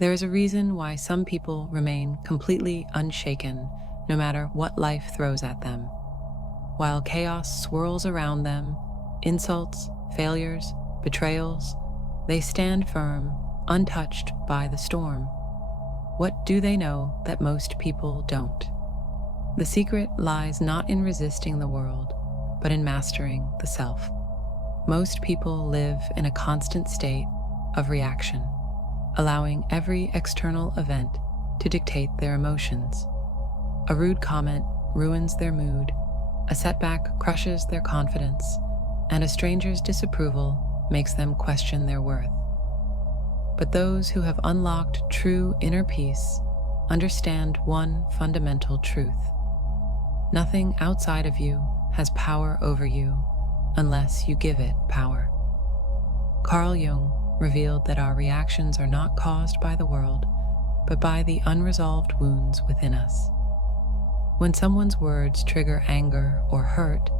There is a reason why some people remain completely unshaken no matter what life throws at them. While chaos swirls around them, insults, failures, betrayals, they stand firm, untouched by the storm. What do they know that most people don't? The secret lies not in resisting the world, but in mastering the self. Most people live in a constant state of reaction, allowing every external event to dictate their emotions. A rude comment ruins their mood, a setback crushes their confidence, and a stranger's disapproval makes them question their worth. But those who have unlocked true inner peace understand one fundamental truth. Nothing outside of you has power over you unless you give it power. Carl Jung revealed that our reactions are not caused by the world, but by the unresolved wounds within us. When someone's words trigger anger or hurt,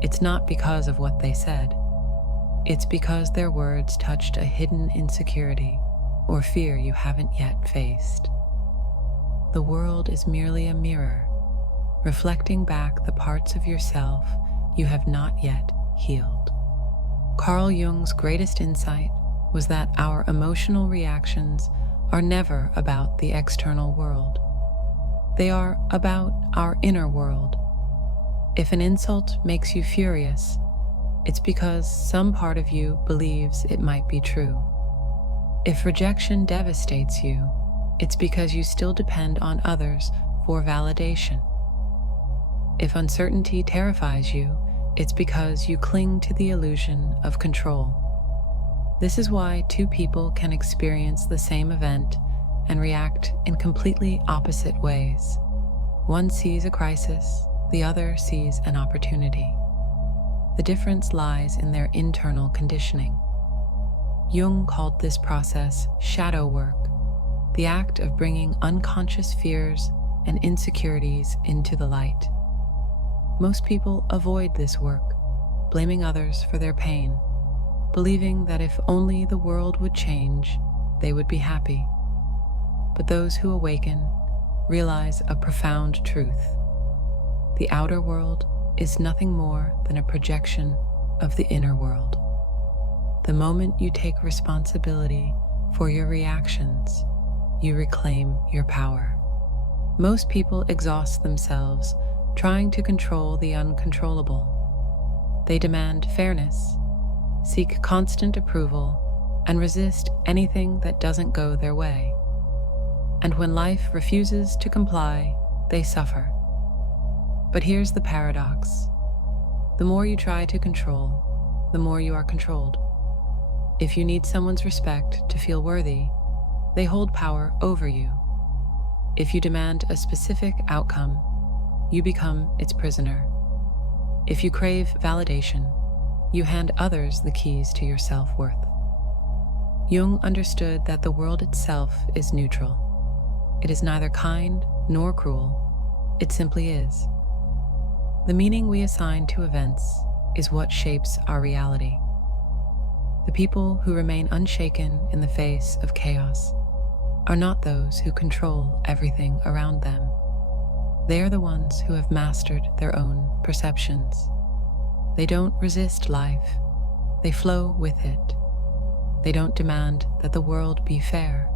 it's not because of what they said. It's because their words touched a hidden insecurity or fear you haven't yet faced. The world is merely a mirror, reflecting back the parts of yourself you have not yet healed. Carl Jung's greatest insight was that our emotional reactions are never about the external world. They are about our inner world. If an insult makes you furious, it's because some part of you believes it might be true. If rejection devastates you, it's because you still depend on others for validation. If uncertainty terrifies you, it's because you cling to the illusion of control. This is why two people can experience the same event and react in completely opposite ways. One sees a crisis, the other sees an opportunity. The difference lies in their internal conditioning. Jung called this process shadow work, the act of bringing unconscious fears and insecurities into the light. Most people avoid this work, blaming others for their pain, believing that if only the world would change, they would be happy. But those who awaken realize a profound truth. The outer world is nothing more than a projection of the inner world. The moment you take responsibility for your reactions, you reclaim your power. Most people exhaust themselves trying to control the uncontrollable. They demand fairness, seek constant approval, and resist anything that doesn't go their way. And when life refuses to comply, they suffer. But here's the paradox. The more you try to control, the more you are controlled. If you need someone's respect to feel worthy, they hold power over you. If you demand a specific outcome, you become its prisoner. If you crave validation, you hand others the keys to your self-worth. Jung understood that the world itself is neutral. It is neither kind nor cruel. It simply is. The meaning we assign to events is what shapes our reality. The people who remain unshaken in the face of chaos are not those who control everything around them. They are the ones who have mastered their own perceptions. They don't resist life. They flow with it. They don't demand that the world be fair.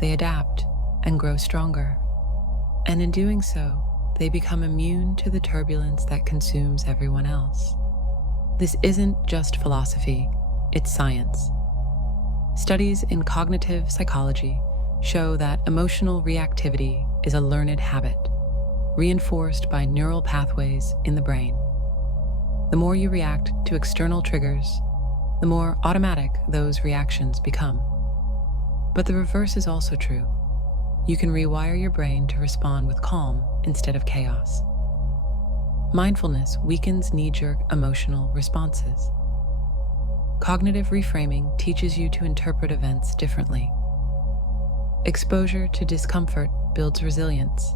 They adapt and grow stronger. And in doing so, they become immune to the turbulence that consumes everyone else. This isn't just philosophy, it's science. Studies in cognitive psychology show that emotional reactivity is a learned habit, reinforced by neural pathways in the brain. The more you react to external triggers, the more automatic those reactions become. But the reverse is also true. You can rewire your brain to respond with calm instead of chaos. Mindfulness weakens knee-jerk emotional responses. Cognitive reframing teaches you to interpret events differently. Exposure to discomfort builds resilience.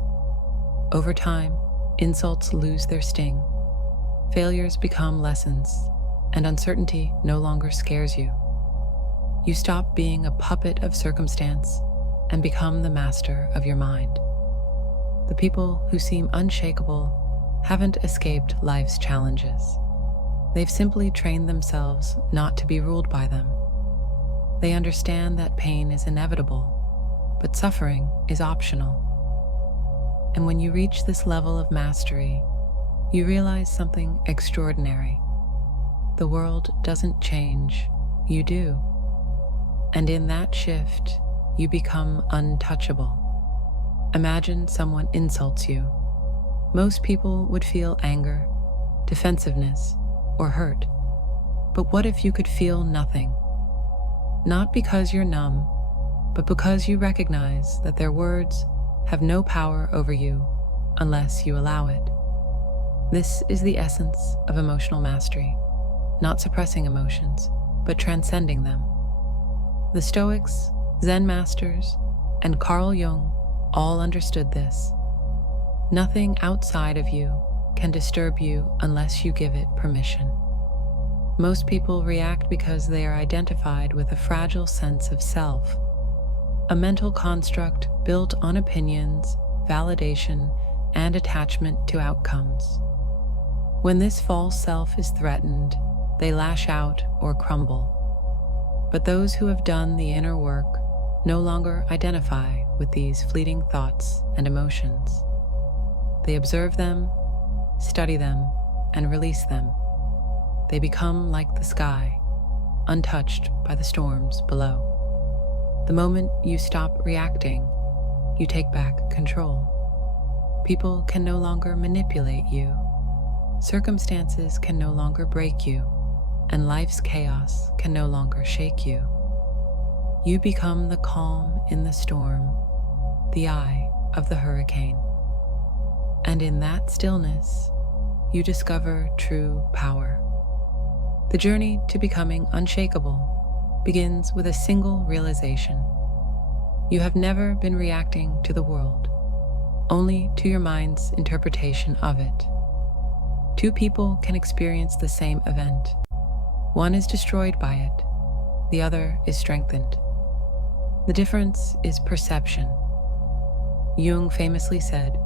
Over time, insults lose their sting, failures become lessons, and uncertainty no longer scares you. You stop being a puppet of circumstance and become the master of your mind. The people who seem unshakable haven't escaped life's challenges. They've simply trained themselves not to be ruled by them. They understand that pain is inevitable, but suffering is optional. And when you reach this level of mastery, you realize something extraordinary. The world doesn't change, you do. And in that shift, you become untouchable. Imagine someone insults you. Most people would feel anger, defensiveness, or hurt. But what if you could feel nothing? Not because you're numb, but because you recognize that their words have no power over you unless you allow it. This is the essence of emotional mastery, not suppressing emotions, but transcending them. The Stoics, Zen masters, and Carl Jung all understood this. Nothing outside of you can disturb you unless you give it permission. Most people react because they are identified with a fragile sense of self, a mental construct built on opinions, validation, and attachment to outcomes. When this false self is threatened, they lash out or crumble. But those who have done the inner work no longer identify with these fleeting thoughts and emotions. They observe them, study them, and release them. They become like the sky, untouched by the storms below. The moment you stop reacting, you take back control. People can no longer manipulate you. Circumstances can no longer break you, and life's chaos can no longer shake you. You become the calm in the storm, the eye of the hurricane. And in that stillness, you discover true power. The journey to becoming unshakable begins with a single realization. You have never been reacting to the world, only to your mind's interpretation of it. Two people can experience the same event. One is destroyed by it, the other is strengthened. The difference is perception. Jung famously said,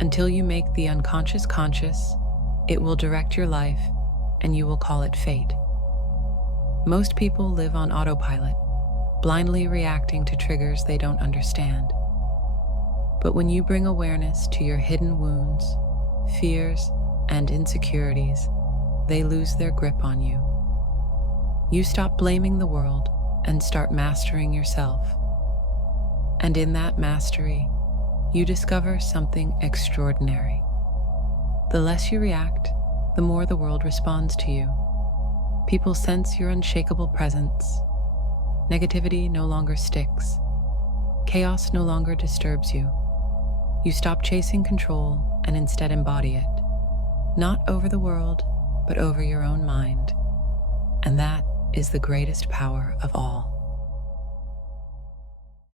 "Until you make the unconscious conscious, it will direct your life and you will call it fate." Most people live on autopilot, blindly reacting to triggers they don't understand. But when you bring awareness to your hidden wounds, fears, and insecurities, they lose their grip on you. You stop blaming the world and start mastering yourself. And in that mastery, you discover something extraordinary. The less you react, the more the world responds to you. People sense your unshakable presence. Negativity no longer sticks. Chaos no longer disturbs you. You stop chasing control and instead embody it, not over the world, but over your own mind. And that is the greatest power of all.